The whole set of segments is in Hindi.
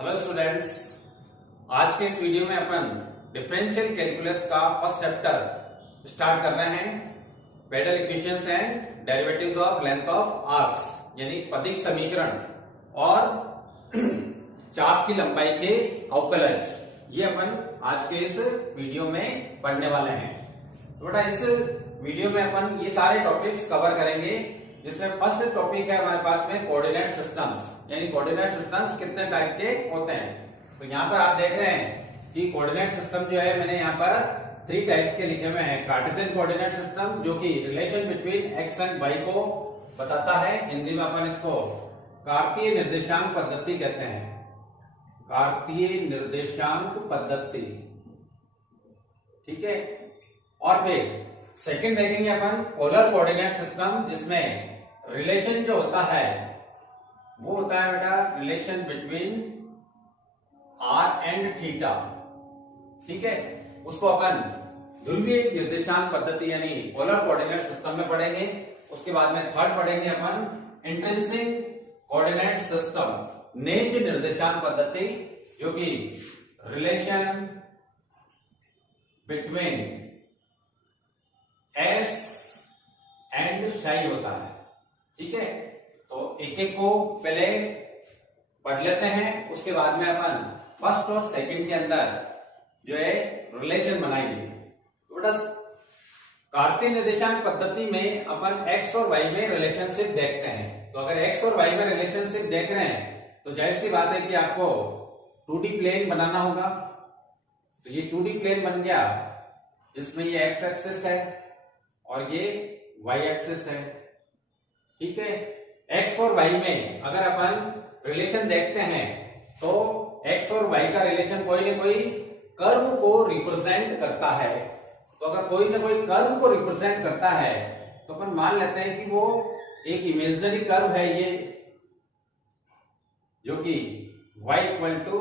हेलो स्टूडेंट्स, आज के इस वीडियो में अपन डिफरेंशियल कैलकुलस का फर्स्ट चैप्टर स्टार्ट कर रहे हैं। Pedal equations and derivatives of length of arcs, यानी पदिक समीकरण और चाप की लंबाई के अवकलज, ये अपन आज के इस वीडियो में पढ़ने वाले हैं। तो बेटा इस वीडियो में अपन ये सारे टॉपिक्स कवर करेंगे, जिसमें फर्स्ट टॉपिक है हमारे पास में कोऑर्डिनेट सिस्टम्स, यानी कोऑर्डिनेट सिस्टम्स कितने टाइप के होते हैं। तो यहाँ पर आप देख रहे हैं कि कोऑर्डिनेट सिस्टम जो है मैंने यहाँ पर 3 टाइप्स के लिखे हुए हैं। कार्टेशियन कोऑर्डिनेट सिस्टम जो कि relation between X and Y को बताता है, हिंदी में अपन इसको कार्तीय निर्देशांक पद्धति कहते हैं। कार्तीय निर्देशांक पद्धति, ठीक है। और फिर सेकंड देखेंगे अपन पोलर कोऑर्डिनेट सिस्टम, जिसमें रिलेशन जो होता है वो होता है बेटा relation between R and theta, ठीक है। उसको अपन ध्रुवीय निर्देशांक पद्धति यानी पोलर कोऑर्डिनेट सिस्टम में पढ़ेंगे। उसके बाद में थर्ड पढ़ेंगे अपन इंट्रिंसिक कोऑर्डिनेट सिस्टम, नेज निर्देशांक पद्धति, जो कि relation between S and Sai होता है, ठीक है। तो एक एक को पहले पढ़ लेते हैं, उसके बाद में अपन फर्स्ट और सेकंड के अंदर जो है रिलेशन बनाएंगे। तो बेटा कार्तीय निर्देशांक पद्धति में अपन एक्स और वाई में रिलेशनशिप देखते हैं। तो अगर एक्स और वाई में रिलेशनशिप देख रहे हैं तो जाहिर सी बात है कि आपको 2D प्लेन बनाना होगा। तो ये 2D प्लेन बन गया, जिसमें ये एक्स एक्सिस है और ये वाई एक्सिस है, ठीक है। एक्स और वाई में अगर अपन रिलेशन देखते हैं तो एक्स और वाई का रिलेशन कोई ना कोई कर्व को रिप्रेजेंट करता है। तो अगर कोई ना कोई कर्व को रिप्रेजेंट करता है तो अपन मान लेते हैं कि वो एक इमेजिनरी कर्व है, ये जो कि y equal to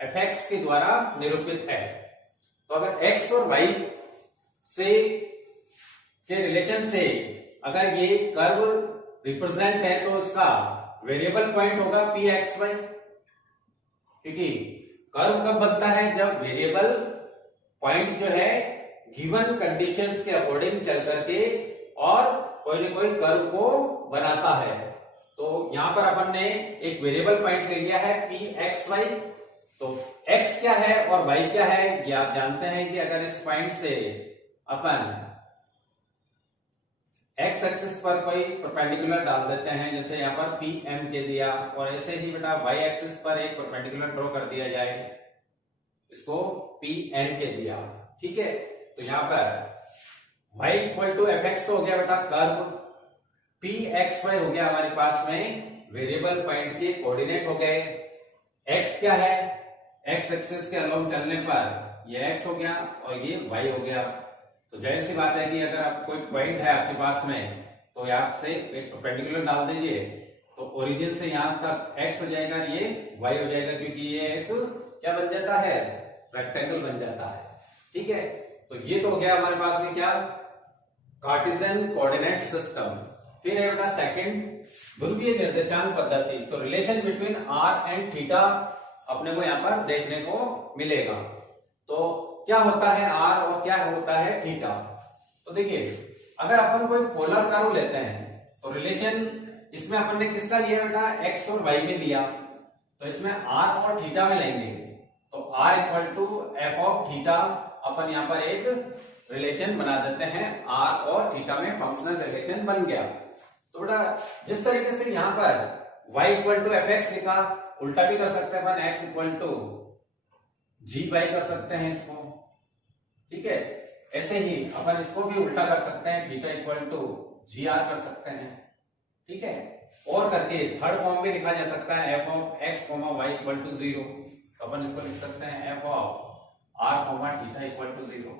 F X के द्वारा निरूपित है। तो अगर x और y से के रिलेशन से अगर ये कर्व रिप्रेजेंट है तो इसका वेरिएबल पॉइंट होगा पी एक्स वाई, क्योंकि कर्व कब बनता है जब वेरिएबल पॉइंट जो है गिवन कंडीशंस के अकॉर्डिंग चल करके और कोई ना कोई कर्व को बनाता है। तो यहां पर अपन ने एक वेरिएबल पॉइंट ले लिया है पी एक्स वाई। तो x क्या है और y क्या है ये आप जानते हैं कि अगर इस पॉइंट से अपन x एक्सिस पर कोई परपेंडिकुलर डाल देते हैं, जैसे यहाँ पर पी एम के दिया, और ऐसे ही बेटा y एक्सिस पर एक परपेंडिकुलर ड्रॉ कर दिया जाए, इसको पी एन के दिया, ठीक है। तो यहाँ पर y equal to F X तो हो गया बेटा कर्व, पी एक्स वाई हो गया हमारे पास में वेरिएबल पॉइंट के कोऑर्डिनेट हो गए। x क्या है, x एक्सिस के अलोंग चलने पर ये x हो गया और ये y हो गया। तो जाहिर सी बात है कि अगर आप कोई पॉइंट है आपके पास में तो यहाँ से एक परपेंडिकुलर डाल दीजिए, तो ओरिजिन से यहाँ तक x हो जाएगा, ये y हो जाएगा, क्योंकि ये एक क्या बन जाता है, रेक्टेंगल बन जाता है, ठीक है। तो ये तो हो गया हमारे पास में क्या, कार्टेशियन कोऑर्डिनेट सिस्टम। फिर है बेटा सेकंड ध्रुवीय निर्देशांक पद्धति। तो relation between r and theta अपने को यहाँ पर देखने को मिलेगा। तो क्या होता है r और क्या होता है थीटा। तो देखिए अगर अपन कोई पोलर कर्व लेते हैं तो रिलेशन इसमें अपन ने किसका लिया बेटा, x और y में लिया, तो इसमें r और थीटा में लेंगे। तो r equal to F of theta अपन यहाँ पर एक रिलेशन बना देते हैं, r और थीटा में फंक्शनल रिलेशन बन गया। तो बेटा जिस तरीके से यहाँ पर y equal to F X लिखा, उल्टा भी कर सकते हैं अपन, x equal to G Y कर सकते हैं इसको, ठीक है। ऐसे ही अपन इसको भी उल्टा कर सकते हैं, theta equal to G R कर सकते हैं, ठीक है। और करके थर्ड फॉर्म भी लिखा जा सकता है F of X comma Y equal to 0। तो अपन इसको लिख सकते हैं F of R comma theta equal to 0।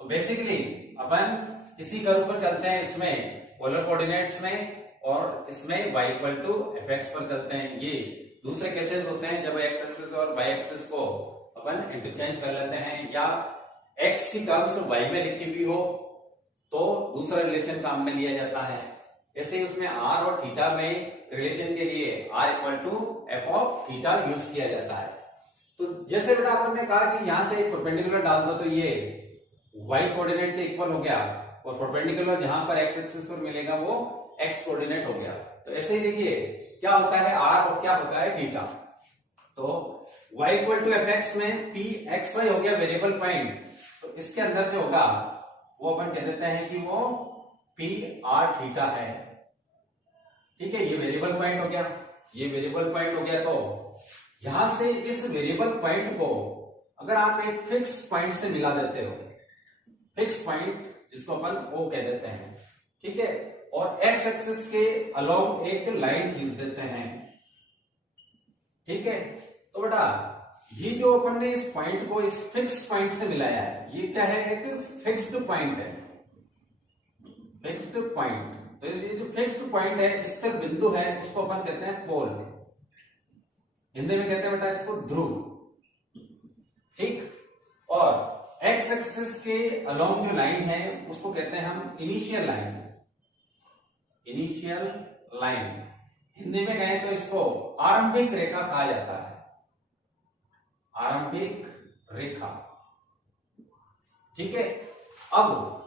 तो बेसिकली अपन इसी कर्व पर चलते हैं, इसमें पोलर कोऑर्डिनेट्स में, और इसमें y equal to F X पर चलते हैं। ये दूसरे केसेस होते हैं जब x एक्सिस और y एक्सिस को अपन इंटरचेंज कर लेते हैं, या x की टर्म्स y में लिखी हुई हो तो दूसरा रिलेशन काम में लिया जाता है। ऐसे ही उसमें r और थीटा में रिलेशन के लिए r equal to F of theta use किया जाता है। तो जैसे बेटा अपन ने कहा कि यहां से एक परपेंडिकुलर डाल दो तो ये y कोऑर्डिनेट के इक्वल हो गया और परपेंडिकुलर जहां पर x एक्सिस पर मिलेगा वो x कोऑर्डिनेट हो गया। तो ऐसे ही देखिए क्या होता है r और क्या होता है थीटा। तो y equal to F X में पी एक्स वाई हो गया वेरिएबल पॉइंट, तो इसके अंदर जो होगा वो अपन कह देते हैं कि वो पी आर थीटा है। ठीक है, ये वेरिएबल पॉइंट हो गया, ये वेरिएबल पॉइंट हो गया। तो यहां से इस वेरिएबल पॉइंट को अगर आप एक फिक्स पॉइंट से मिला देते हो, फिक्स पॉइंट जिसको अपन ओ कह देते हैं, ठीक है, और एक्स एक्सिस के अलोंग एक लाइन खींच देते हैं, ठीक है, तो बेटा ये जो अपन ने इस पॉइंट को इस फिक्स पॉइंट से मिलाया है, ये क्या है, एक फिक्स्ड पॉइंट है, फिक्स्ड पॉइंट। तो ये जो फिक्स्ड पॉइंट है, स्थिर बिंदु है, उसको अपन कहते हैं पोल, हिंदी में कहते हैं बेटा इसको ध्रुव, ठीक। और एक्स एक्सिस के अलोंग जो लाइन है उसको कहते हैं हम initial line, initial line, Hindi में कहें तो इसको आरंभिक रेखा कहा जाता है, आरंभिक रेखा, ठीक है। अब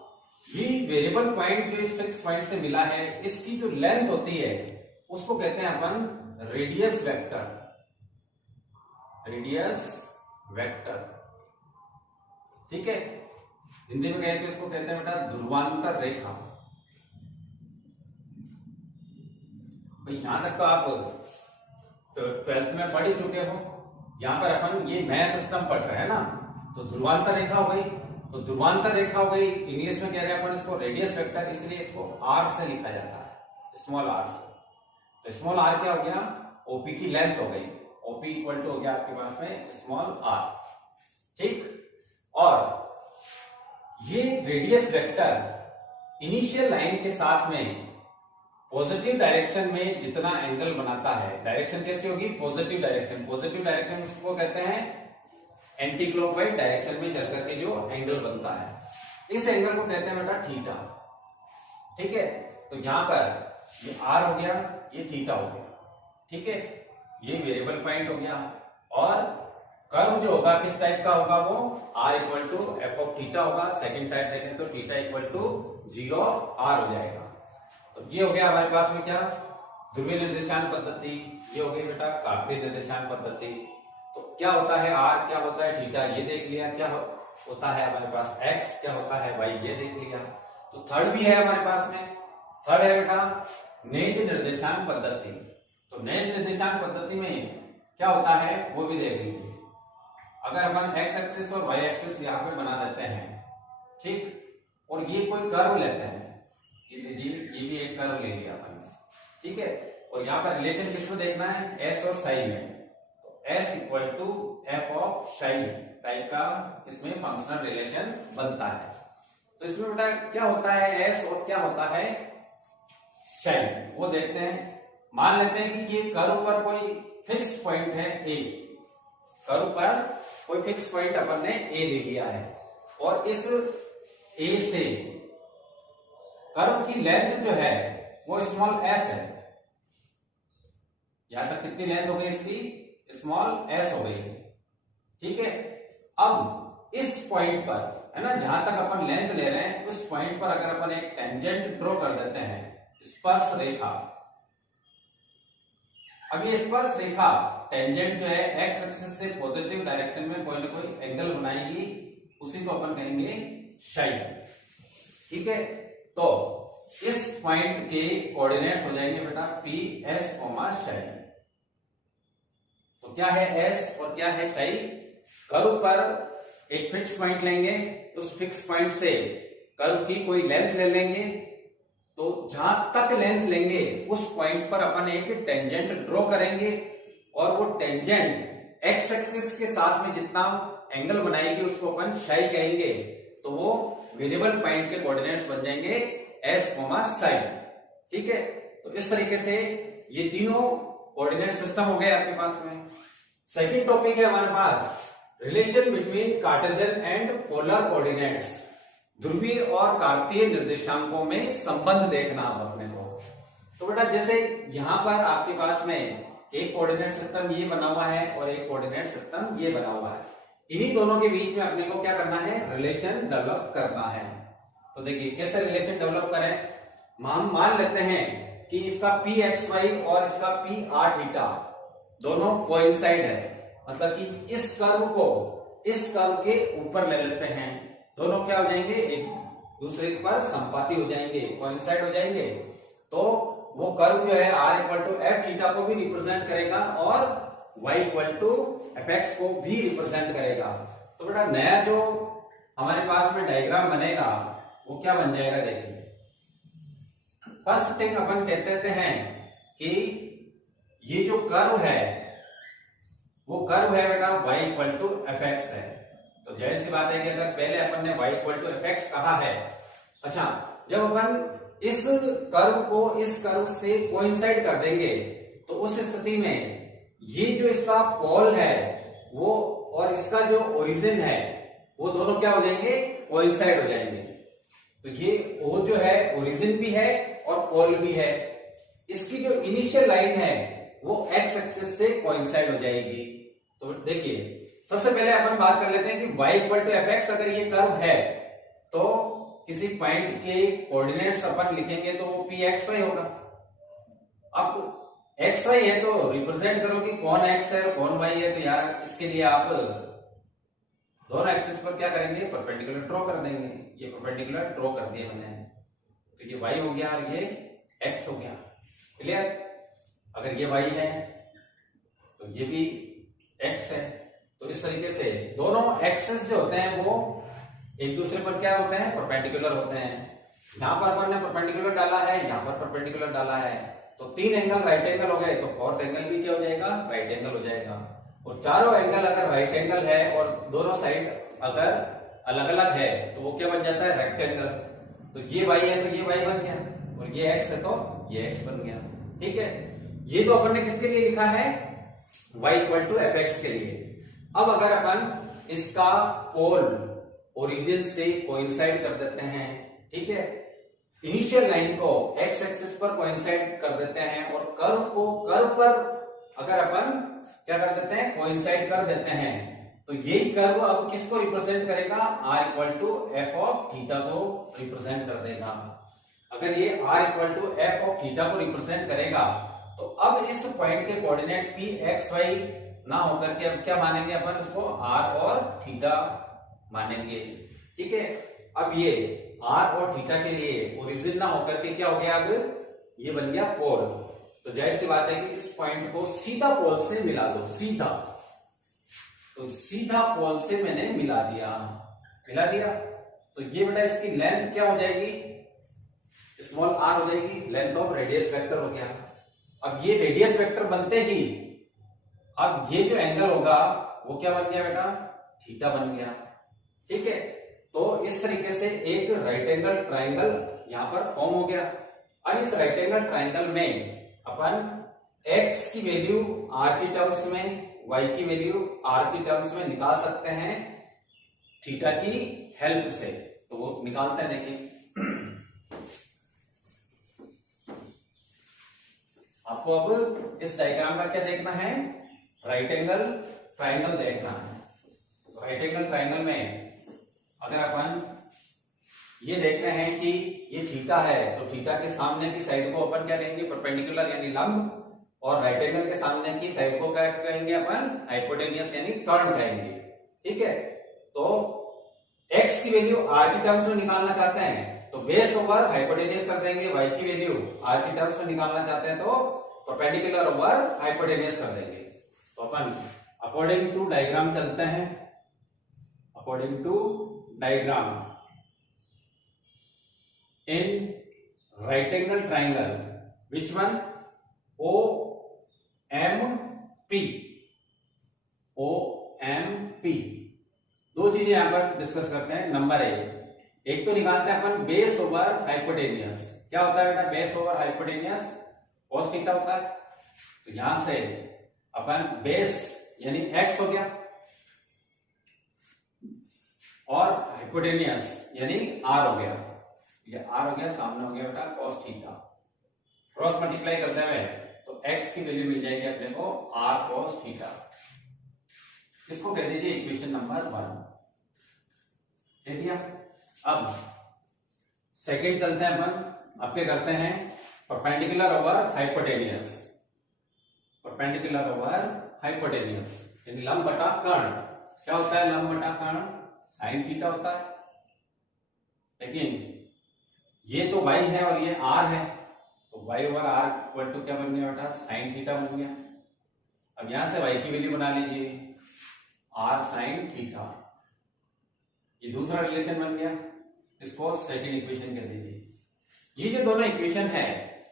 ये वेरिएबल पॉइंट जो इस फिक्स पॉइंट से मिला है, इसकी जो लेंथ होती है उसको कहते हैं अपन रेडियस वेक्टर, रेडियस वेक्टर, ठीक है। हिंदी में कहें तो इसको कहते हैं बेटा ध्रुवांतर रेखा। भाई यहां तक तो आप 12th में पढ़ ही चुके हो, यहां पर अपन ये नया सिस्टम पढ़ रहे हैं ना। तो ध्रुवांतर रेखा हो गई, तो ध्रुवांतर रेखा हो गई, इंग्लिश में कह रहे हैं अपन इसको रेडियस वेक्टर, इसलिए इसको आर से लिखा जाता है, स्मॉल आर से। तो स्मॉल आर क्या हो गया, ओपी की लेंथ हो गई, ओपी इक्वल टू हो गया आपके पास में स्मॉल आर, ठीक। और ये रेडियस वेक्टर इनिशियल लाइन के साथ में पॉजिटिव डायरेक्शन में जितना एंगल बनाता है, डायरेक्शन कैसी होगी, पॉजिटिव डायरेक्शन, पॉजिटिव डायरेक्शन उसको कहते हैं एंटी क्लॉकवाइज डायरेक्शन में चल करके जो एंगल बनता है, इस एंगल को कहते हैं बेटा थीटा, ठीक है। तो यहां पर ये आर हो गया, ये थीटा हो गया, ठीक है, ये वेरिएबल पॉइंट हो गया। और कर्व जो होगा किस टाइप का होगा, वो R equal to F of theta होगा। सेकेंड टाइप देखें तो theta equal to G of R हो जाएगा। तो ये हो गया हमारे पास में क्या, ध्रुवीय निर्देशांक पद्धति, ये हो गई बेटा कार्तीय निर्देशांक पद्धति। तो क्या होता है आर, क्या होता है थीटा, ये देख लिया, क्या होता है हमारे पास एक्स, क्या होता है वाई, ये देख लिया। तो थर्ड भी है हमारे पास में, थर्ड है बेटा नेज निर्देशांक पद्धति। तो नेज निर्देशांक पद्धति में क्या होता है वो भी देख लीजिए। अगर अपन एक्स एक्सिस और वाई एक्सिस यहाँ पे बना देते हैं, ठीक, और ये कोई कर्व लेते हैं, ये भी एक कर्व ले लिया अपन, ठीक है, और यहाँ पर रिलेशन किसमें देखना है, एस और साई में। तो S equal to F of psi type का इसमें फंक्शनल रिलेशन बनता है। तो इसमें बेटा क्या होता है एस और क्या होता है साई, वो देखते हैं। मान लेते हैं कि ये कर्व पर कोई फिक्स पॉइंट है ए, कर्व पर कोई फिक्स पॉइंट अपन ने ए ले लिया है, और इस ए से कर्व की लेंथ जो है वो स्मॉल एस है। यहां तक कितनी लेंथ हो गई इसकी, स्मॉल एस हो गई, ठीक है। अब इस पॉइंट पर है ना, जहां तक अपन लेंथ ले रहे हैं, उस पॉइंट पर अगर अपन एक टेंजेंट ड्रॉ कर देते हैं, स्पर्श रेखा। अब ये स्पर्श रेखा टेंजेंट जो है एक्स एक्सिस से पॉजिटिव डायरेक्शन में कोई ना कोई एंगल बनाएगी, उसी को अपन कहेंगे साई, ठीक है। तो इस पॉइंट के कोऑर्डिनेट्स हो जाएंगे बेटा पी एस कोमा साई। तो क्या है एस और क्या है साई, कर्व पर एक फिक्स पॉइंट लेंगे, उस फिक्स पॉइंट से कर्व की कोई लेंथ ले लेंगे, तो जहां तक लेंथ लेंगे उस पॉइंट पर अपन एक टेंजेंट ड्रॉ करेंगे, और वो टेंजेंट एक्स एक्सिस के साथ में जितना एंगल बनाएगी उसको अपन साई कहेंगे। तो वो वेरिएबल पॉइंट के कोऑर्डिनेट्स बन जाएंगे एस कोमा साई, ठीक है। तो इस तरीके से ये तीनों कोऑर्डिनेट सिस्टम हो गए आपके पास में। सेकंड टॉपिक है हमारे पास relation between Cartesian and polar coordinates, ध्रुवीय और कार्तीय निर्देशांकों में संबंध देखना अब अपने को। तो बेटा जैसे यहां पर आपके पास में एक कोऑर्डिनेट सिस्टम ये बना हुआ है और एक कोऑर्डिनेट सिस्टम ये बना हुआ है, इन्हीं दोनों के बीच में अपने को क्या करना है, रिलेशन डेवलप करना है। तो देखिए कैसे रिलेशन डेवलप करें, हम मान लेते हैं कि इसका पी एक्स वाई और इसका पी आर थीटा दोनों कोइंसाइड है, मतलब कि इस कर्व को इस कर्व के ऊपर ले लेते हैं, दोनों क्या हो जाएंगे, एक दूसरे पर संपाती हो जाएंगे, कोइंसाइड हो जाएंगे। तो वो कर्व जो है R equal to F theta को भी रिप्रेजेंट करेगा और Y equal to F X को भी रिप्रेजेंट करेगा। तो बेटा नया जो हमारे पास में डायग्राम बनेगा वो क्या बन जाएगा, देखिए फर्स्ट थिंग अपन कहते हैं कि ये जो कर्व है वो कर्व है बेटा y equal to F X है। तो जाहिर सी बात है कि अगर पहले अपन ने y equal to F X कहा है, अच्छा जब अपन इस कर्व को इस कर्व से कोइंसाइड कर देंगे तो उस स्थिति में ये जो इसका पोल है वो और इसका जो ओरिजिन है वो दोनों क्या हो जाएंगे, कोइंसाइड हो जाएंगे। तो ये वो जो है ओरिजिन भी है और पोल भी है, इसकी जो इनिशियल लाइन है वो एक्स एक्सिस से कोइंसाइड हो जाएगी। तो देखिए सबसे पहले अपन बात कर लेते हैं कि y equal to F X अगर ये कर्व है तो किसी पॉइंट के कोऑर्डिनेट्स अपन लिखेंगे तो वो पी एक्स वाई होगा। अब एक्स वाई है तो रिप्रेजेंट करो कि कौन एक्स है और कौन वाई है, तो यार इसके लिए आप दोनों एक्सिस पर क्या करेंगे, परपेंडिकुलर ड्रॉ कर देंगे। ये परपेंडिकुलर ड्रॉ कर दिया मैंने, तो ये y हो गया और ये x हो गया, क्लियर। अगर ये y है तो ये भी x है। तो इस तरीके से दोनों एक्सिस जो होते हैं वो एक दूसरे पर क्या होते हैं, परपेंडिकुलर होते हैं। यहां पर अपन ने परपेंडिकुलर डाला है, यहां पर परपेंडिकुलर डाला है, तो तीन एंगल राइट एंगल हो गए, तो फोर्थ एंगल भी क्या हो जाएगा, राइट एंगल हो जाएगा। और चारों एंगल अगर राइट एंगल है और दोनों साइड अगर अलग अलग है तो वो क्या बन जाता है, रेक्टेंगल। तो ये y है तो ये y बन गया और ये x है तो ये x बन गया, ठीक है। ये तो अपन ने किसके लिए लिखा है, y equal to F X के लिए। अब अगर अपन इसका पोल ओरिजिन से कोइंसाइड कर देते हैं, ठीक है, इनिशियल लाइन को x एक्सिस पर कोइंसाइड कर देते हैं और कर्व को कर्व पर अगर अपन क्या कर देते हैं, कोइंसाइड कर देते हैं, तो यही कर्व अब किसको रिप्रेजेंट करेगा, r equal to F of theta को रिप्रेजेंट कर देगा। अगर ये r equal to F of theta को रिप्रेजेंट करेगा तो अब इस पॉइंट के कोऑर्डिनेट p x y ना होकर के अब क्या मानेंगे अपन, उसको r और थीटा मानेंगे, ठीक है। अब ये r और थीटा के लिए ओरिजिन ना होकर के क्या हो गया, अब ये बन गया पोल। तो जाहिर सी बात है कि इस पॉइंट को सीधा पोल से मिला दो, सीधा, तो सीधा पोल से मैंने मिला दिया। तो ये बेटा इसकी लेंथ क्या हो जाएगी, स्मॉल r हो जाएगी, लेंथ ऑफ रेडियस वेक्टर हो गया। अब ये रेडियस वेक्टर बनते ही अब ये जो एंगल होगा वो क्या बन गया बेटा, थीटा बन गया, ठीक है। तो इस तरीके से एक राइट एंगल ट्राइंगल यहां पर फॉर्म हो गया। और इस राइट एंगल ट्राइंगल में अपन x की वैल्यू r की टर्म्स में, y की वैल्यू r की टर्म्स में निकाल सकते हैं थीटा की हेल्प से। तो वो निकालते हैं, देखिए आपको अब इस डायग्राम का क्या देखना है, राइट एंगल ट्राइंगल देखना है। तो राइट एंगल ट्राइंगल में अगर अपन ये देख रहे हैं कि ये थीटा है तो थीटा के सामने की साइड को अपन क्या कहेंगे, परपेंडिकुलर यानी लंब, और राइट एंगल के सामने की साइड को क्या कहेंगे अपन, हाइपोटेन्यूस यानी कर्ण कहेंगे, ठीक है। तो x की वैल्यू r की टर्म्स में निकालना चाहते हैं तो बेस ओवर हाइपोटेन्यूस कर देंगे, y की वैल्यू r की टर्म्स में निकालना चाहते हैं तो परपेंडिकुलर ओवर हाइपोटेन्यूस कर देंगे। तो अपन अकॉर्डिंग टू डायग्राम चलते हैं, according to diagram in right angle triangle which one, OMP, दो चीजें यहां पर डिस्कस करते हैं। नंबर एक तो निकालते हैं अपन बेस ओवर हाइपोटेनियस। क्या होता है बेटा, base over hypotenuse cos theta होता है। तो यहां से अपन बेस यानी x हो गया और हाइपोटेनियस यानी r हो गया, ये r हो गया, सामने हो गया बेटा cos थीटा। क्रॉस मल्टीप्लाई करते हैं तो x की वैल्यू मिल जाएगी अपने को r cos थीटा। इसको कह दीजिए इक्वेशन नंबर 1, दे दिया। अब सेकंड चलते हैं अपन, अब क्या करते हैं, perpendicular over hypotenuse. Perpendicular over hypotenuse यानी लंब बटा कर्ण। क्या होता है लंब बटा कर्ण? साइन थीटा होता है। लेकिन ये तो y है और ये r है, तो y over r equal to क्या बन गया बेटा? साइन थीटा बन गया। अब यहां से y की वैल्यू बना लीजिए r साइन थीटा, ये दूसरा रिलेशन बन गया। इसको सेकंड इक्वेशन कह दीजिए। ये जो दोनों इक्वेशन है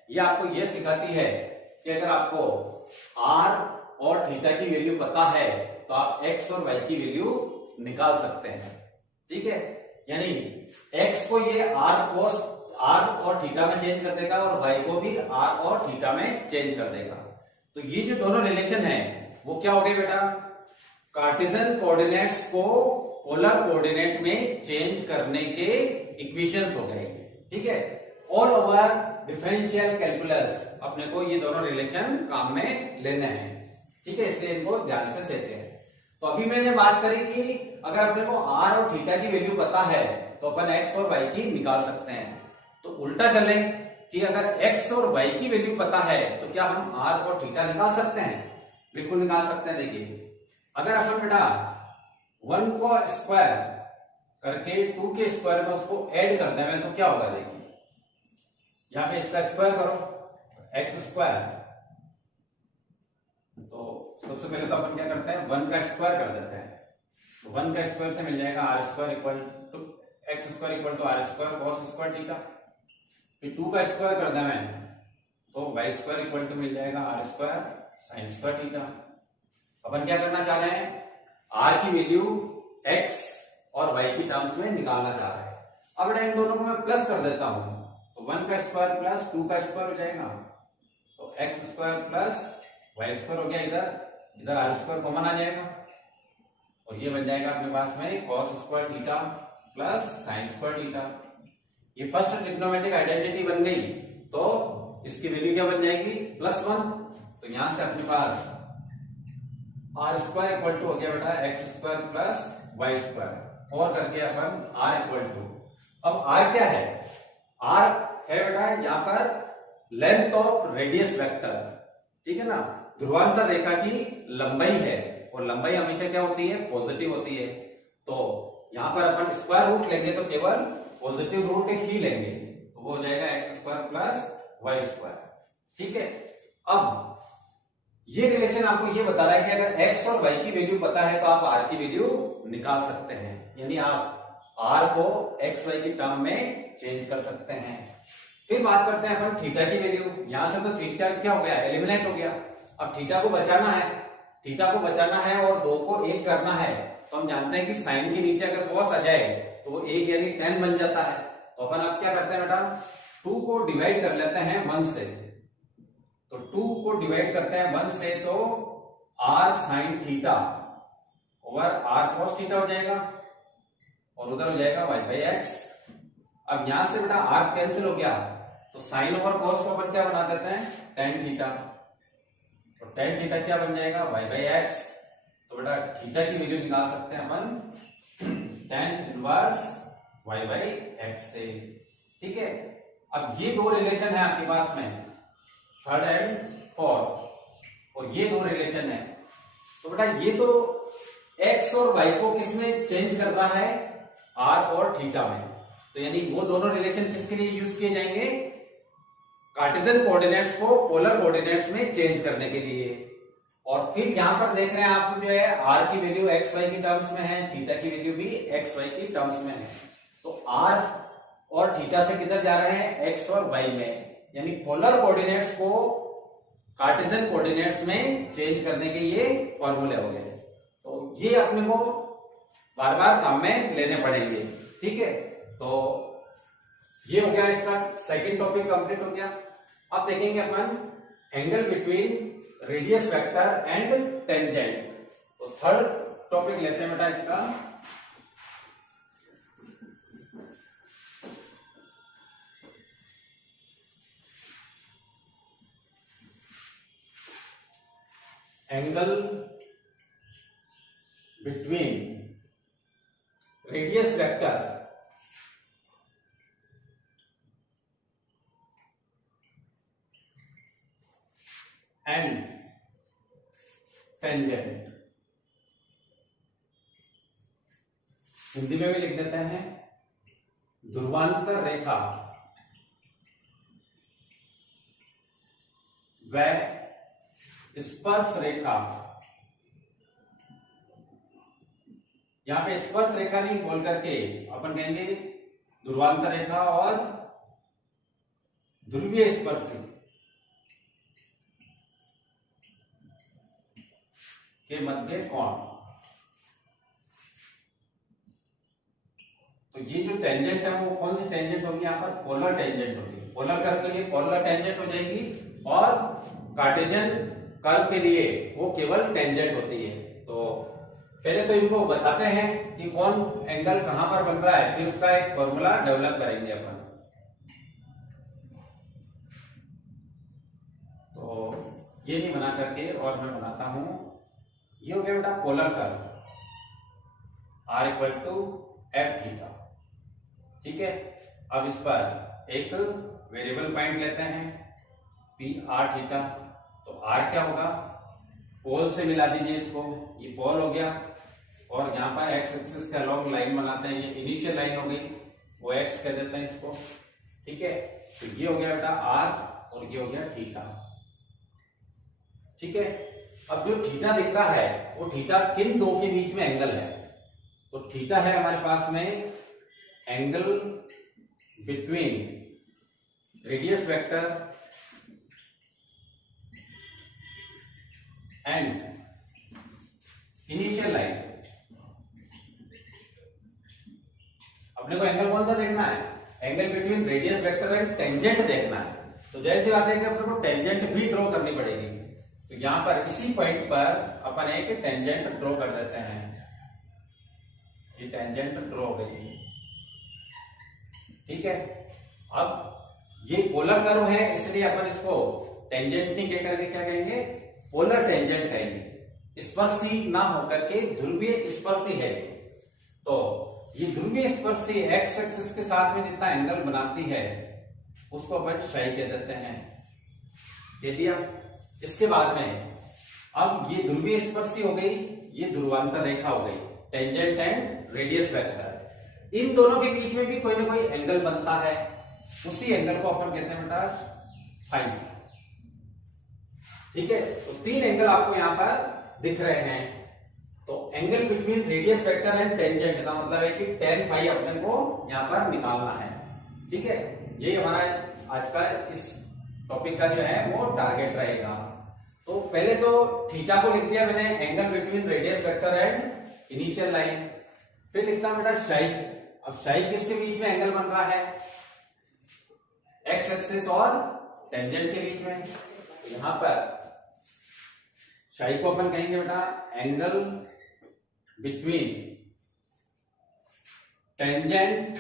ये आपको ये सिखाती है कि अगर आपको r और थीटा की वैल्यू पता है तो आप x और y की वैल्यू निकाल सकते हैं। ठीक है, यानी x को ये r और थीटा में चेंज कर देगा और y को भी r और थीटा में चेंज कर देगा। तो ये जो दोनों रिलेशन है वो क्या हो गए बेटा? कार्टेशियन कोऑर्डिनेट्स को पोलर कोऑर्डिनेट में चेंज करने के इक्वेशंस हो गए। ठीक है, ऑल ओवर डिफरेंशियल कैलकुलस अपने को ये दोनों रिलेशन काम में लेने हैं। ठीक है, इसलिए इनको ध्यान से देखते हैं। तो अभी मैंने बात करी कि अगर अपने को r और थीटा की वैल्यू पता है तो अपन x और y की निकाल सकते हैं। तो उल्टा चले कि अगर x और y की वैल्यू पता है तो क्या हम r और थीटा निकाल सकते हैं? बिल्कुल निकाल सकते हैं। देखिए, अगर अपन बेटा 1 को स्क्वायर करके 2 के स्क्वायर में उसको ऐड कर दें तो क्या होगा? देखिए, यहां पे इसका स्क्वायर करो x स्क्वायर, तो सबसे पहले तो अपन क्या करते हैं 1 का स्क्वायर कर देते हैं। तो 1 का स्क्वायर से मिल जाएगा r square equal to x square equal to r square cos square theta. फिर 2 का स्क्वायर कर दें तो y स्क्वायर इक्वल टू मिल जाएगा r square sin square theta. अपन क्या करना चाह रहे हैं? r की वैल्यू x और y की टर्म्स में निकालना चाह रहे हैं। अब इन दोनों को मैं प्लस कर देता हूं तो 1 का स्क्वायर प्लस 2 का स्क्वायर हो जाएगा, तो x square plus y square हो गया। इधर r स्क्वायर कॉमन आ जाएगा और ये बन जाएगा अपने पास में cos square theta plus sin square theta. ये फर्स्ट ट्रिग्नोमेट्रिक आइडेंटिटी बन गई, तो इसकी वैल्यू क्या बन जाएगी? +1। तो यहां से अपने पास r स्क्वायर इक्वल टू हो गया बेटा x square plus y square, और करके अपन r इक्वल टू, अब r क्या है? r है बेटा यहां पर लेंथ ऑफ रेडियस वेक्टर। ठीक है ना, ध्रुवांतर रेखा की लंबाई है और लंबाई हमेशा क्या होती है? पॉजिटिव होती है। तो यहां पर अपन स्क्वायर रूट लेंगे तो केवल पॉजिटिव रूट ही लेंगे, तो वो हो जाएगा x square plus y square. ठीक है, अब ये रिलेशन आपको ये बता रहा है कि अगर x और y की वैल्यू पता है तो आप r की वैल्यू निकाल सकते हैं, यानी आप r को x y की टर्म में चेंज कर सकते हैं। फिर बात करते हैं अपन थीटा की वैल्यू। यहां से तो थीटा क्या हो गया? एलिमिनेट हो गया। अब थीटा को बचाना है, थीटा को बचाना है और 2 को 1 करना है। तो हम जानते हैं कि साइन के नीचे अगर cos आ जाए तो वो 1 यानी 10 बन जाता है। तो अपन अब क्या करते हैं बेटा? 2 को डिवाइड कर लेते हैं 1 से, तो 2 को डिवाइड करते हैं 1 से तो r sine theta over r cos theta हो जाएगा और उधर हो जाएगा y बाई एक्स। अब यहां से बेटा r कैंसिल हो गया तो साइन ओवर cos को अपन क्या बना देते हैं? tan theta. तो tan थीटा क्या बन जाएगा? y by x. तो बेटा थीटा की वैल्यू निकाल सकते हैं अपन tan inverse y by x से। ठीक है, अब ये दो रिलेशन है आपके पास में, थर्ड एंड फोर्थ, और ये दो रिलेशन है। तो बेटा ये तो x और y को किसमें चेंज कर रहा है? r और थीटा में। तो यानी वो दोनों रिलेशन किसके लिए यूज किए जाएंगे? कार्टेशियन कोऑर्डिनेट्स को पोलर कोऑर्डिनेट्स में चेंज करने के लिए। और फिर यहां पर देख रहे हैं आप जो है r की वैल्यू x y की टर्म्स में है, थीटा की वैल्यू भी x y की टर्म्स में है। तो r और थीटा से किधर जा रहे हैं? x और y में, यानी पोलर कोऑर्डिनेट्स को कार्टेशियन कोऑर्डिनेट्स में चेंज करने के ये फॉर्मूले हो गए। तो ये अपने को बार बार काम में लेने पड़ेंगे। ठीक है, तो ये हो गया, इसका सेकंड टॉपिक कंप्लीट हो गया। अब देखेंगे अपन angle between radius vector and tangent. तो थर्ड टॉपिक लेते हैं बेटा इसका, angle between radius vector and tangent. Hindi में भी लिख देते हैं, ध्रुवांतर रेखा व स्पर्श रेखा। यहां पे स्पर्श रेखा नहीं बोल करके अपन कहेंगे ध्रुवांतर रेखा और ध्रुवीय स्पर्शी के मध्य कोण। तो ये जो टेंजेंट है वो कौन सी टेंजेंट होगी? यहाँ पर पोलर टेंजेंट होगी। पोलर कर्व के लिए पोलर टेंजेंट हो जाएगी और कार्टेशियन कर्व के लिए वो केवल टेंजेंट होती है। तो पहले तो इनको बताते हैं कि कौन एंगल कहां पर बन रहा है, फिर उसका एक फॉर्मूला डेवलप करेंगे अपन। तो ये नहीं बना करके और मैं बनाता हूं। ये हो गया बेटा polar curve, R = F theta. ठीक है, अब इस पर एक वेरिएबल पॉइंट लेते हैं PR थीटा। तो R क्या होगा? पोल से मिला दीजिए इसको, ये पोल हो गया और यहाँ पर एक्स एक्सिस के अलॉन्ग लाइन बनाते हैं। ये इनिशियल लाइन हो गई, वो एक्स कह देते हैं इसको। ठीक है, तो ये हो गया बेटा R और ये हो गया थीटा। ठीक है, अब जो थीटा दिख रहा है वो थीटा किन दो के बीच में एंगल है? तो थीटा है हमारे पास में angle between radius vector and initial line. अपने को एंगल कौन सा देखना है? Angle between radius vector and tangent देखना है। तो जैसी बात है कि अपने को टेंजेंट भी ड्रॉ करनी पड़ेगी। तो यहां पर इसी पॉइंट पर अपन एक टेंजेंट ड्रॉ कर देते हैं। ये टेंजेंट ड्रॉ हो गई। ठीक है, अब ये पोलर कर्व है इसलिए अपन इसको टेंजेंट नहीं कह करके क्या कहेंगे? पोलर टेंजेंट कहेंगे। स्पर्शी ना होकर के ध्रुवीय स्पर्शी है। तो ये ध्रुवीय स्पर्शी एक्स एक्सिस के साथ में जितना एंगल बनाती है उसको अपन क्षय कह देते हैं। कह दिया। इसके बाद में अब ये ध्रुवीय स्पर्शी हो गई, ये ध्रुवांतर रेखा हो गई, टेंजेंट एंड रेडियस वेक्टर। इन दोनों के बीच में भी कोई ना कोई एंगल बनता है, उसी एंगल को अपन कहते हैं बेटा फाई। ठीक है, तो तीन एंगल आपको यहां पर दिख रहे हैं। तो angle between radius vector and tangent का मतलब है कि tan फाई अपने को यहां पर निकालना है। ठीक है, ये हमारा आज का इस टॉपिक का जो है वो टारगेट रहेगा। तो पहले तो थीटा को लिख दिया मैंने, angle between radius vector and initial line. फिर लिखता हूं बेटा क्षय। अब क्षय किसके बीच में एंगल बन रहा है? एक्स एक्सिस और टेंजेंट के बीच में। यहां पर क्षय को अपन कहेंगे बेटा angle between tangent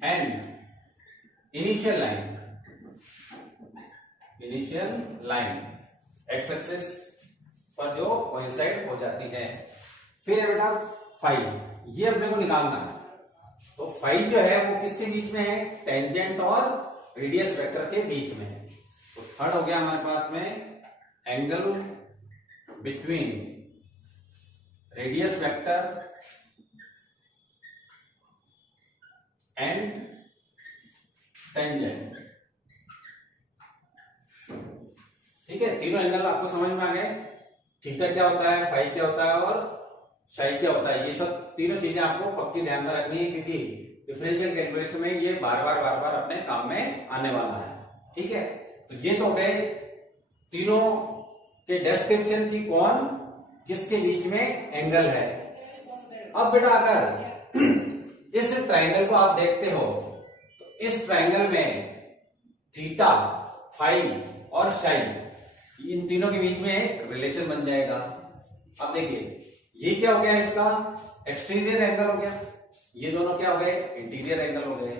and initial line. Initial line x axis पर जो कोइंसाइड हो जाती है। फिर है बेटा फाई, ये अपने को निकालना है। तो फाई जो है वो किसके बीच में है? टेंजेंट और रेडियस वेक्टर के बीच में है। तो थर्ड हो गया हमारे पास में angle between radius vector and tangent. ठीक है, तीनों एंगल आपको समझ में आ गए। थीटा क्या होता है, फाई क्या होता है और साई क्या होता है। ये सब तीनों चीजें आपको पक्की ध्यान में रखनी है क्योंकि डिफरेंशियल कैलकुलेशन में ये बार बार अपने काम में आने वाला है। ठीक है, तो ये तो गए तीनों के डिस्क्रिप्शन की कौन किसके बीच में एंगल है। अब बेटा अगर इस ट्रायंगल को आप देखते हो तो इस ट्रायंगल में थीटा, फाई और साई, इन तीनों के बीच में एक रिलेशन बन जाएगा। अब देखिए ये क्या हो गया, इसका एक्सटीरियर एंगल हो गया, ये दोनों क्या हो गए, इंटीरियर एंगल हो गए।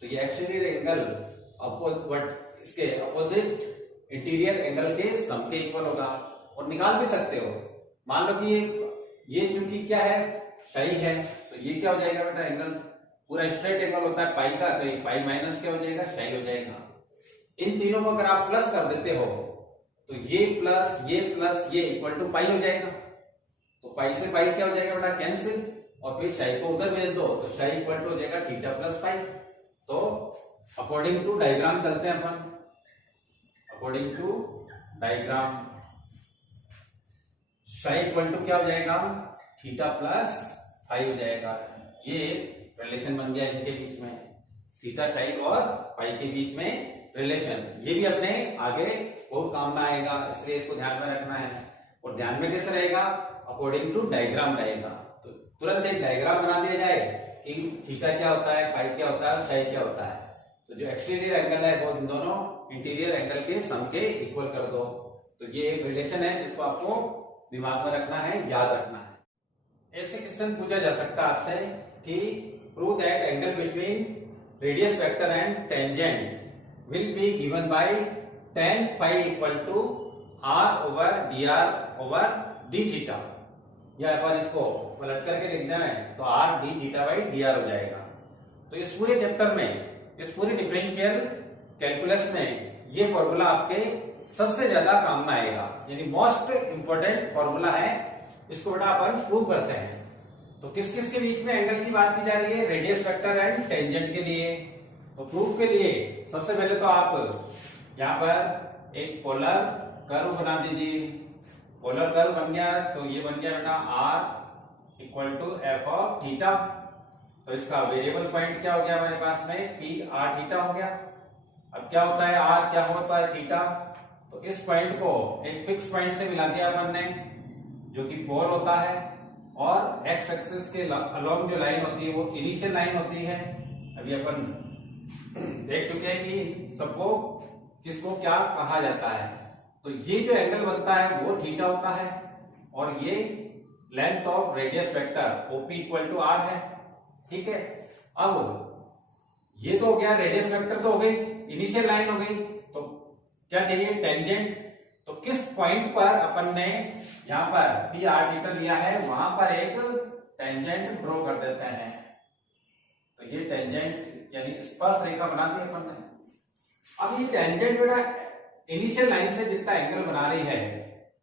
तो ये एक्सटीरियर एंगल इसके अपोजिट इंटीरियर एंगल के सम के इक्वल होगा। और निकाल भी सकते हो, मान लो कि ये चूंकि क्या है, सही है, तो ये क्या हो जाएगा बेटा, एंगल पूरा स्ट्रेट एंगल होता है पाई का, तो ये पाई माइनस क्या हो जाएगा, सही हो जाएगा। इन तीनों को अगर आप प्लस कर देते हो तो ये प्लस ये इक्वल टू पाई हो जाएगा। तो पाई से पाई क्या हो जाएगा बेटा, कैंसिल, और फिर साई को उधर भेज दो तो साई इक्वल टू हो जाएगा थीटा प्लस पाई। तो अकॉर्डिंग टू डायग्राम चलते हैं अपन, according to diagram psi equal to क्या हो जाएगा, थीटा प्लस पाई हो जाएगा। ये रिलेशन बन गया इनके बीच में, थीटा साई और पाई के बीच में रिलेशन। ये भी अपने आगे बहुत काम में आएगा, इसलिए इसको ध्यान में रखना है। और ध्यान में कैसे रहेगा, अकॉर्डिंग टू डायग्राम रहेगा। तो तुरंत एक डायग्राम बना दिया जाए कि थीटा क्या होता है, पाई क्या होता है, साई क्या होता है। तो जो एक्सटीरियर एंगल है वो इन दोनों इंटीरियर एंगल के सम के इक्वल कर दो। तो ये एक रिलेशन है जिसको आपको दिमाग में रखना है, याद रखना है। ऐसे क्वेश्चन पूछा जा सकता है आपसे कि prove that angle between radius vector and tangent will be given by tan phi equal to r over dr over d theta। या अपन इसको पलट करके लिख दें तो r d theta by dr हो जाएगा। तो इस पूरे चैप्टर में, इस पूरे डिफरेंशियल कैलकुलस में ये फॉर्मूला आपके सबसे ज्यादा काम में आएगा, यानी मोस्ट इंपोर्टेंट फॉर्मूला है। इसको बेटा अपन प्रूव करते हैं। तो किस किस के बीच में एंगल की बात की जा रही है, रेडियस वेक्टर एंड टेंजेंट के लिए। तो प्रूफ के लिए सबसे पहले तो आप यहाँ पर एक पोलर कर्व बना दीजिए। पोलर कर्व बन गया तो ये बन गया बेटा r equal to F of theta. तो इसका वेरिएबल पॉइंट क्या हो गया हमारे पास में, पी आर थीटा हो गया। अब क्या होता है r, क्या होता है थीटा। तो इस पॉइंट को एक फिक्स पॉइंट से मिला दिया अपन ने, जो कि पोल होता है, और एक्स एक्सिस के अलोंग जो लाइन होती है वो इनिशियल लाइन होती है। अभी अपन देख चुके हैं कि सबको किसको क्या कहा जाता है। तो ये जो एंगल बनता है वो थीटा होता है, और ये length of radius vector OP equal to r है। ठीक है, अब ये तो हो गया, रेडियस वेक्टर तो हो गई, इनिशियल लाइन हो गई। तो क्या चाहिए, टेंजेंट। तो किस पॉइंट पर अपन ने यहां पर पी आर थीटा लिया है, वहां पर एक टेंजेंट ड्रॉ कर देते हैं। तो ये टेंजेंट यानी स्पर्श रेखा बना दी अपन ने। अब ये टेंजेंट बेटा इनिशियल लाइन से जितना एंगल बना रही है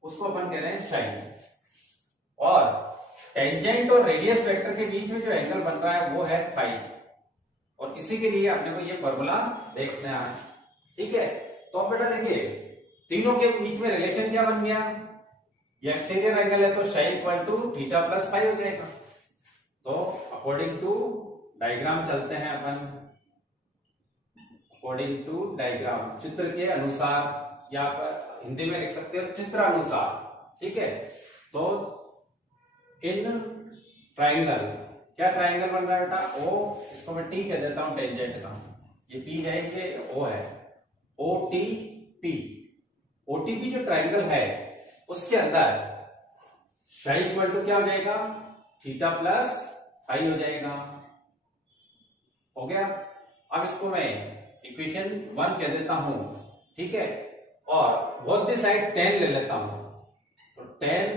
उसको अपन कह रहे हैं साइन, और टेंजेंट और रेडियस वेक्टर के बीच में जो एंगल बन रहा है वो है फाई। और इसी के लिए अपने को ये फॉर्मूला देखना है। ठीक है, तो अब बेटा देखिए तीनों के बीच में रिलेशन क्या बन गया, ये एक्सटीरियर एंगल है तो sine equal to theta plus phi हो जाएगा। तो अकॉर्डिंग टू डायग्राम चलते हैं अपन, अकॉर्डिंग टू डायग्राम, चित्र के अनुसार, या पर हिंदी में लिख सकते हो चित्र अनुसार। ठीक है, तो इन ट्राइंगल, क्या ट्राइंगल बन रहा है बेटा, ओ, इसको मैं टी कह देता हूं टेंजेंट का, ये पी है, ये ओ है, ओ टी पी। ओटीपी जो ट्राइंगल है उसके अंदर साइन इक्वल टू क्या हो जाएगा, थीटा प्लस फाई हो जाएगा। हो गया। अब इसको मैं इक्वेशन 1 कह देता हूं। ठीक है, और बोथ द साइड 10 ले लेता हूं। तो 10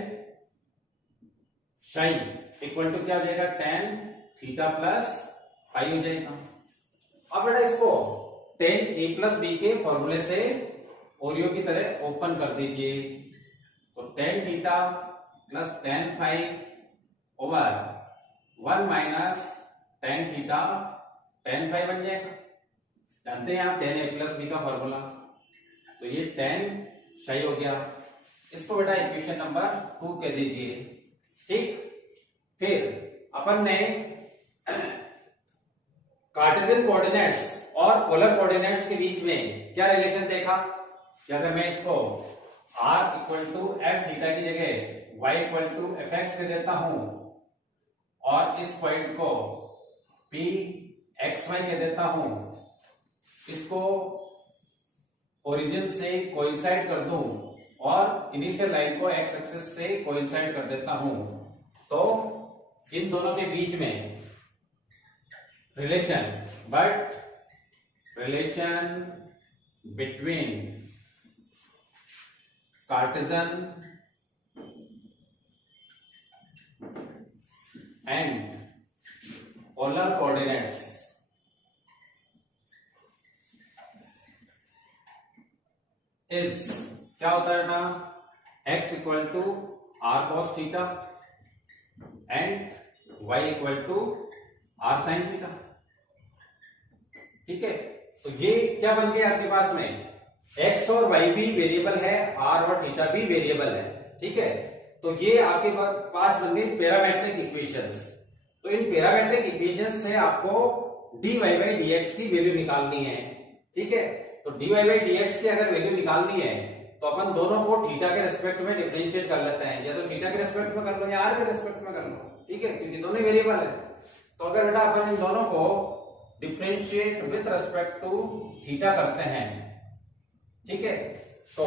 साइन इक्वल टू क्या हो जाएगा, 10 थीटा प्लस फाई हो जाएगा। अब बेटा इसको 10 a प्लस बी के फॉर्मूले से ओरियो की तरह ओपन कर दीजिए। तो 10 theta plus 10 phi over 1 minus 10 theta 10 phi बन जाएगा। जानते हैं आप 10 a प्लस बी का फॉर्मूला। तो ये 10 सही हो गया। इसको बेटा इक्वेशन नंबर 2 कह दीजिए। ठीक, फिर अपन ने कार्टेशियन कोऑर्डिनेट्स और पोलर कोऑर्डिनेट्स के बीच में क्या रिलेशन देखा कि अगर मैं इसको r equal to F theta की जगह y equal to F x दे देता हूं, और इस पॉइंट को p एक्स वाई कह देता हूं, इसको ओरिजिन से कोइंसाइड कर दूं और इनिशियल लाइन को एक्स एक्सिस से कोइंसाइड कर देता हूं, तो इन दोनों के बीच में relation between Cartesian and polar coordinates is क्या होता है ना, x equal to r cos theta and y equal to r sine theta. ठीक है, तो ये क्या बन गया आपके पास में, x और y भी वेरिएबल है, r और थीटा भी वेरिएबल है। ठीक है, तो ये आपके पास बन गई पैरामेट्रिक इक्वेशंस। तो इन पैरामेट्रिक इक्वेशंस से आपको dy बाई dx की वैल्यू निकालनी है। ठीक है, तो dy बाई dx की अगर वैल्यू निकालनी है तो अपन दोनों को थीटा के रिस्पेक्ट में डिफरेंशिएट कर लेते हैं, या तो थीटा के रिस्पेक्ट में कर लो या r के रिस्पेक्ट में कर लो। ठीक है, क्योंकि दोनों वेरिएबल है। तो अगर बेटा अपन इन दोनों को differentiate with respect to theta करते हैं, ठीक है, तो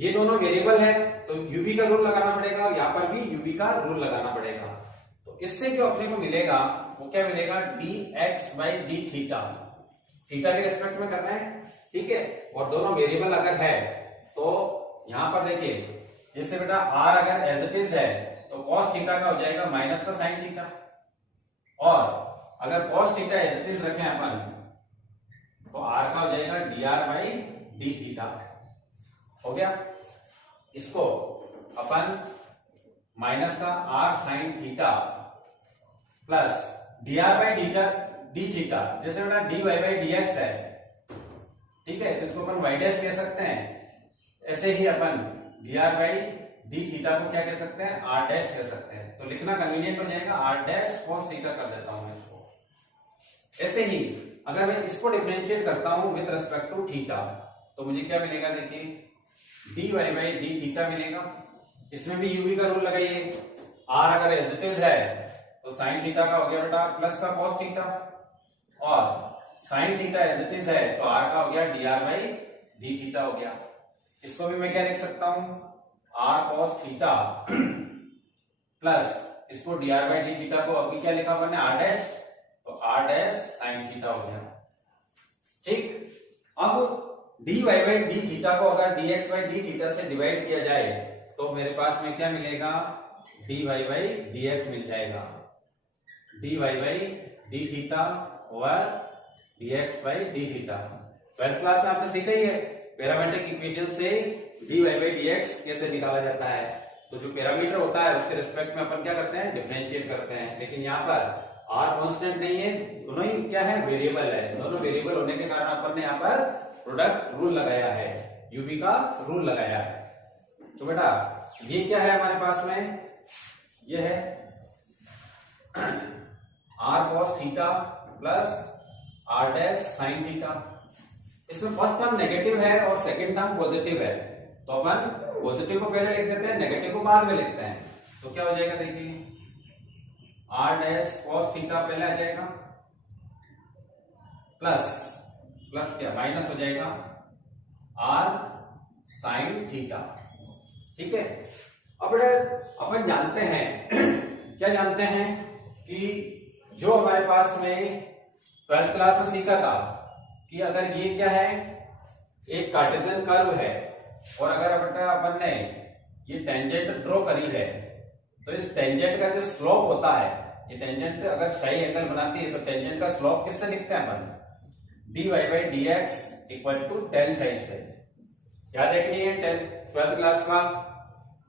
ये दोनों वेरिएबल है, तो यूवी का रूल लगाना पड़ेगा, यहां पर भी यूवी का रूल लगाना पड़ेगा। तो इससे जो अपने को मिलेगा वो क्या मिलेगा, dx by D theta, theta के रिस्पेक्ट में करना है। ठीक है, और दोनों वेरिएबल अगर है तो यहां पर देखिए, जैसे बेटा r अगर एज इट इज है तो cos थीटा का हो जाएगा माइनस का साइन थीटा, और अगर cos theta as it is रखें अपन तो r का हो जाएगा dr बाई डी थीटा। हो गया, इसको अपन माइनस का r sine theta plus dr by D theta, जैसे बेटा dy बाई dx है, ठीक है, तो इसको अपन y डैश कह सकते हैं। ऐसे ही अपन dr बाई डी थीटा को क्या कह सकते हैं, r डैश कह सकते हैं। तो लिखना कन्वीनियंट हो जाएगा, r डैश cos थीटा कर देता हूं मैं इसको। ऐसे ही अगर मैं इसको डिफरेंशिएट करता हूं विद रिस्पेक्ट टू थीटा तो मुझे क्या मिलेगा, देखिए dy बाई डी थीटा मिलेगा। इसमें भी यूवी का रूल लगाइए, r अगर एज इट इज है तो साइन थीटा का हो गया बेटा प्लस का cos थीटा, और sine theta as it is है तो r का हो गया dr बाई डी थीटा हो गया। इसको भी मैं क्या लिख सकता हूं, r cos थीटा प्लस इसको dr बाई डी थीटा को अभी क्या लिखा मैंने, r डैश, तो r डैश साइन थीटा हो गया। ठीक, अब dy बाई डी थीटा को अगर dx बाई डी थीटा से डिवाइड किया जाए तो मेरे पास में क्या मिलेगा, dy बाई dx मिल जाएगा, dy बाई डी थीटा और dx by D theta. 12th class में आपने सीखा ही है पैरामीट्रिक इक्वेशन से dy बाई dx कैसे निकाला जाता है। तो जो पैरामीटर होता है उसके रिस्पेक्ट में अपन क्या करते हैं, डिफरेंशिएट करते हैं। लेकिन यहाँ पर r कांस्टेंट नहीं है, दोनों ही क्या है, वेरिएबल है। दोनों वेरिएबल होने के कारण अपन ने यहाँ पर प्रोडक्ट रूल लगाया है, यूवी का रूल लगाया है। तो बेटा ये क्या है हमारे पास में, ये है r cos theta plus r dash sine theta. इसमें फर्स्ट टर्म नेगेटिव है और सेकंड टर्म पॉजिटिव है, तो अपन पॉजिटिव को पहले लिख देते हैं, नेगेटिव को बाद में लिखते हैं। तो क्या हो जाएगा, देखिए r डैश cos थीटा पहले आ जाएगा प्लस प्लस क्या माइनस हो जाएगा r साइन थीटा। ठीक है, अब अपन जानते हैं क्या जानते हैं कि जो हमारे पास में 12th क्लास में सीखा था कि अगर ये क्या है, एक कार्टेशियन कर्व है और अगर अपन ने ये टेंजेंट ड्रॉ करी है तो इस टेंजेंट का जो स्लोप होता है, ये टेंजेंट अगर सही एंगल बनाती है तो टेंजेंट का स्लोप किससे लिखते हैं अपन, dy by dx equal to tan psi से। याद रखिए 12th क्लास का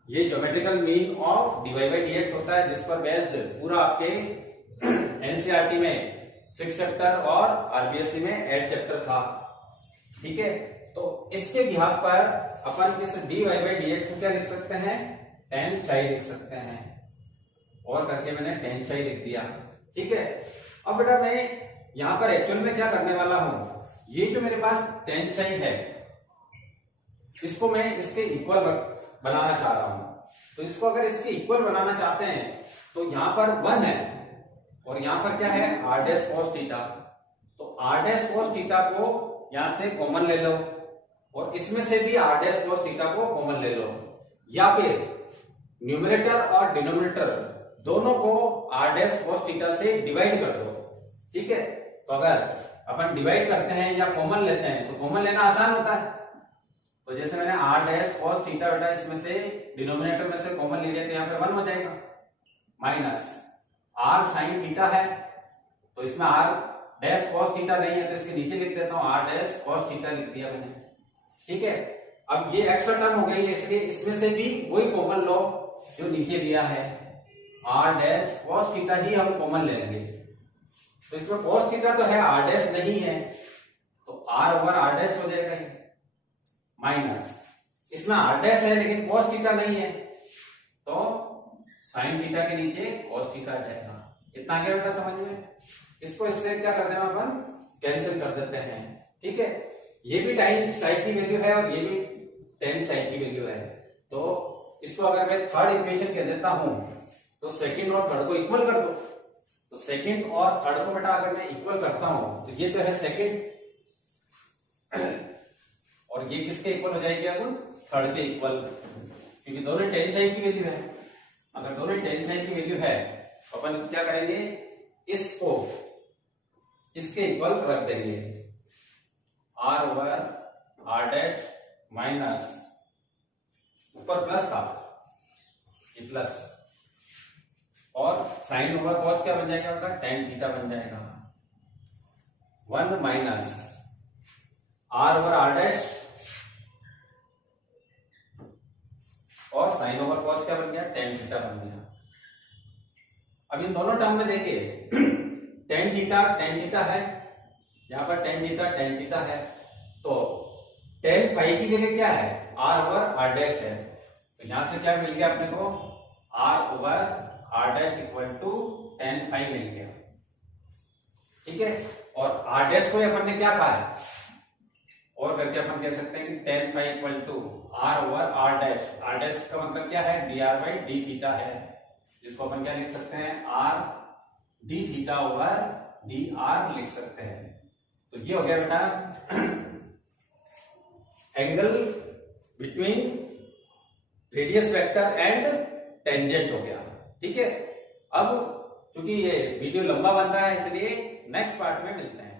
ये geometrical mean of dy by dx होता है, जिस पर बेस्ड पूरा आपके एनसीईआरटी में 6 चैप्टर और आरबीएससी में 8 चैप्टर था। ठीक है, तो इसके बिहाफ पर अपन इस dy बाई dx को क्या लिख सकते हैं, टेन साइड लिख सकते हैं, और करके मैंने टेन साइड लिख दिया। ठीक है, अब बेटा मैं यहां पर एक्चुअल में क्या करने वाला हूं, ये जो मेरे पास टेन साइड है इसको मैं इसके इक्वल बनाना चाह रहा हूं। तो इसको अगर इसके इक्वल बनाना चाहते हैं तो यहां पर 1 है और यहां पर क्या है, r डैश cos थीटा। तो r डैश cos थीटा को यहां से कॉमन ले लो और इसमें से भी r डैश cos थीटा को कॉमन ले लो, या फिर न्यूमरेटर और डिनोमिनेटर दोनों को r डैश cos थीटा से डिवाइड कर दो। ठीक है, तो अगर अपन डिवाइड करते हैं या कॉमन लेते हैं तो कॉमन लेना आसान होता है। तो जैसे मैंने आर डैश कॉस थीटा बेटा इसमें से डिनोमिनेटर में से कॉमन ले लिया तो यहाँ पे 1 हो जाएगा, माइनस आर साइन थीटा है तो इसमें आर डैश कॉस थीटा नहीं है तो इसके नीचे लिख देता हूं आर डैश कॉस थीटा लिख दिया मैंने। ठीक है, अब ये एक्स्ट्रा टर्म हो गई है इसलिए इसमें से भी वही कॉमन लो जो नीचे दिया है, आर डैश कॉस थीटा ही हम कॉमन ले लेंगे। तो इसमें कॉस थीटा तो है, आर डैश नहीं है तो आर ओवर आर डैश हो जाएगा ये, माइनस इसमें आर डैश है लेकिन कॉस थीटा नहीं है तो साइन थीटा के नीचे कॉस थीटा आ जाएगा। इतना आ गया बेटा समझ में। इसको इससे क्या करते हैं अपन कैंसिल कर देते हैं। ठीक है, ये भी tan साई की वैल्यू है और ये भी tan साई की वैल्यू है, तो इसको अगर मैं थर्ड इक्वेशन कह देता हूं तो सेकंड और थर्ड को इक्वल कर दो। तो सेकंड और थर्ड को बेटा अगर मैं इक्वल करता हूं तो ये तो है सेकंड और ये किसके इक्वल हो जाएगी अब थर्ड के इक्वल, क्योंकि दोनों tan साई की वैल्यू है। अगर दोनों tan साई की वैल्यू है तो अपन क्या करेंगे, इसको इसके इक्वल रख देंगे, r over r dash minus ऊपर प्लस था ये प्लस और साइन ओवर कॉस क्या बन जाएगा बेटा tan थीटा बन जाएगा, 1 minus r over r dash और साइन ओवर कॉस क्या बन गया tan थीटा बन गया। अब इन दोनों टर्म में देखिए tan थीटा है, यहां पर tan थीटा है तो tan फाई की जगह क्या है r ओवर r डैश है, तो यहां से क्या मिल गया अपने को r over r dash equal to tan phi मिल गया। ठीक है, और r डैश को अपन ने क्या कहा है और करके अपन कह सकते हैं कि tan phi equal to r over r dash का मतलब क्या है dr बाई डी थीटा है, जिसको अपन क्या लिख सकते हैं r D theta over D R लिख सकते हैं। तो ये हो गया बेटा angle between radius vector and tangent हो गया। ठीक है, अब चूंकि ये वीडियो लंबा बन रहा है इसलिए नेक्स्ट पार्ट में मिलते हैं।